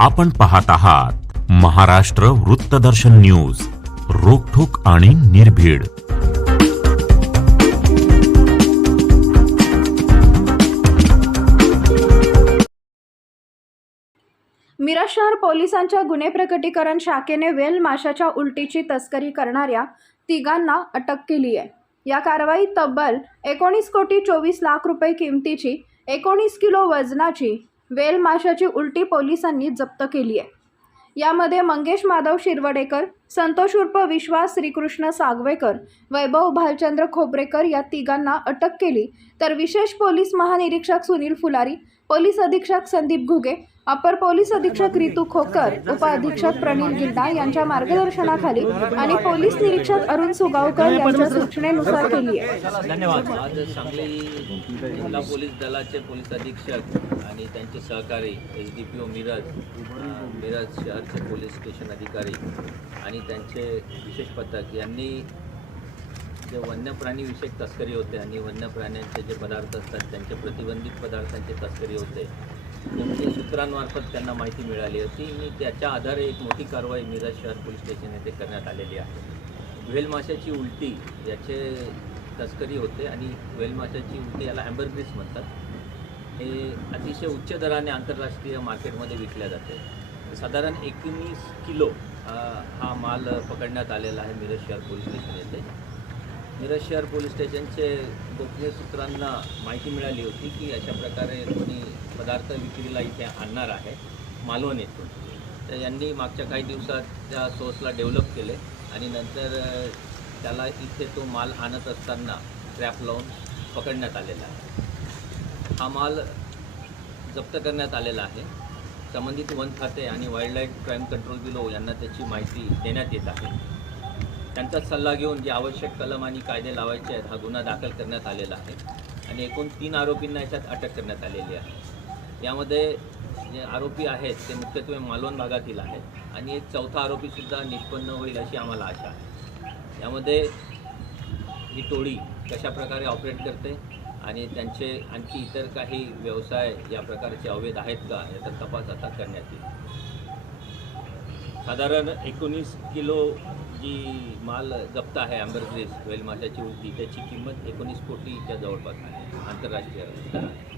आपण पाहत आहात महाराष्ट्र वृत्तदर्शन न्यूज रोखोक आणि निर्भीड मिरज शहर पोलिसांच्या गुन्हे प्रकटीकरण शाखेने वेल माशाच्या उलटीची तस्करी करणाऱ्या तिघांना अटक केली आहे या कारवाईत तब्बल एकोणीस कोटी चोवीस लाख रुपये किमतीची एकोणीस किलो वजनाची वेल माशाची उलटी पोलिसांनी जप्त केली आहे यामध्ये मंगेश माधव शिरवडेकर संतोष उर्फ विश्वास श्रीकृष्ण सागवेकर वैभव भालचंद्र खोबरेकर या तिघांना अटक केली तर विशेष पोलीस महानिरीक्षक सुनील फुलारी पोलीस अधीक्षक संदीप घुगे अपर पोलीस अधीक्षक रितू खोकर उपअधीक्षक प्रणील गिड्डा यांच्या मार्गदर्शनाखाली आणि पोलीस निरीक्षक अरुण सुगावकर यांच्या सूचनेनुसार केली आहे जिल्हा पोलीस दलाचे पोलीस अधीक्षक आणि त्यांचे सहकारी S D P Miraj Miraj police station अधिकारी आणि त्यांचे विशेष पथक यांनी जे वन्यप्राणीविषयक तस्करी होते आणि वन्यप्राण्यांचे जे पदार्थ असतात त्यांचे प्रतिबंधित पदार्थांचे तस्करी होते त्यांची सूत्रांमार्फत त्यांना माहिती मिळाली होती आणि त्याच्या आधारे एक मोठी कारवाई मिरज शहर पोलीस स्टेशन येथे करण्यात आलेली आहे माशाची उलटी याचे तस्करी होते आणि माशाची उलटी याला हॅम्बरग्रीस म्हणतात हे अतिशय उच्च दराने आंतरराष्ट्रीय मार्केटमध्ये विकल्या जाते साधारण एकोणीस किलो हा माल पकडण्यात आलेला आहे मिरज शहर पोलीस स्टेशन येथे मिरज शहर पोलीस स्टेशनचे गोपनीय सूत्रांना माहिती मिळाली होती की अशा प्रकारे कोणी पदार्थ विक्रीला इथे आणणार आहे मालवण येथून तर यांनी मागच्या काही दिवसात त्या सोर्सला डेव्हलप केले आणि नंतर त्याला इथे तो माल आणत असताना ट्रॅप लावून पकडण्यात आलेला आहे हा माल जप्त करण्यात आलेला आहे संबंधित वन खाते आणि wild life crime control bureau यांना त्याची माहिती देण्यात येत आहे त्यांचा सल्ला घेऊन जे आवश्यक कलम आणि कायदे लावायचे आहेत हा गुन्हा दाखल करण्यात आलेला आहे आणि एकूण तीन आरोपींना याच्यात अटक करण्यात आलेली आहे यामध्ये जे आरोपी आहेत ते मुख्यत्वे मालवण भागातील आहेत आणि एक चौथा आरोपीसुद्धा निष्पन्न होईल अशी आम्हाला आशा आहे यामध्ये ही टोळी कशाप्रकारे ऑपरेट करते आणि त्यांचे आणखी इतर काही व्यवसाय या प्रकारचे अवैध आहेत का याचा तपास आता करण्यात येईल साधारण एकोणीस किलो जी माल जप्त आहे आंबरग्रेस वेलमाशाची होती त्याची किंमत एकोणीस कोटीच्या जवळपास आहे आंतरराष्ट्रीय